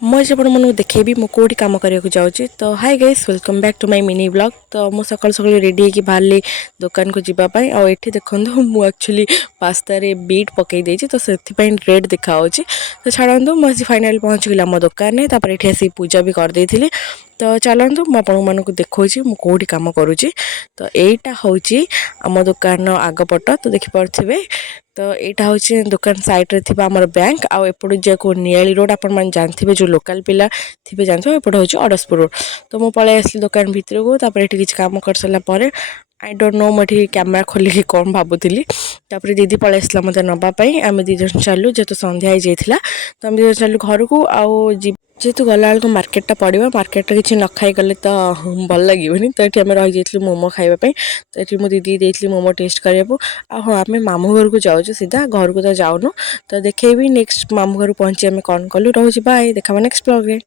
आज आपको देखेबी मु कौटी काम करने जाऊँगी। तो hi guys, welcome back to my mini blog. तो मु सकाल सकाल रेडी होकर बाहर दुकान को जीवाई आठी देखो मु एक्चुअली पास्ता रे बीट पकई देती तो से रेड देखा। तो छाड़ू मुझे फाइनाल पहुँच गली आम दुकान में तापर ये आसी पूजा भी कर देती। तो चलतु मुझे देखा मु कौटी काम करुँची। तो यहीटा हूँ आम दुकान आगपट तो देखिपे। तो यहाँ हूँ दुकान साइड थी आम बैंक आउ एपटू जो नियाली रोड आप जानते जो लोकल पिला थे जानते एपट हूँ अड़सपुर रोड। तो मुझे पलि आसली दुकान भितर को ये किसी कम कर सारापर आई डोंट नो मुझे कैमेरा खोलिकी कौन भावुली। तापर दीदी पलि आसला मत नापाई आम दीज चलू जेहतु संध्या हो जाता। तो आम दीज चलू घर को आउ जेहेतु गला बेलू मार्केटा पड़ो मार्केट किसी न खाई गले तो भल लगे। तो ये आम रही जाइए मोमो खावाई। तो ये मुझे दीदी देती मोमो टेस्ट करने। हाँ आम मामू घर को जाऊँ सीधा घर को तो जाऊनु। तो देखेबी नेक्स्ट मामू घर पहुँची आम कौन कलु रोचे बाय देखा नेक्स्ट ब्लॉग रे।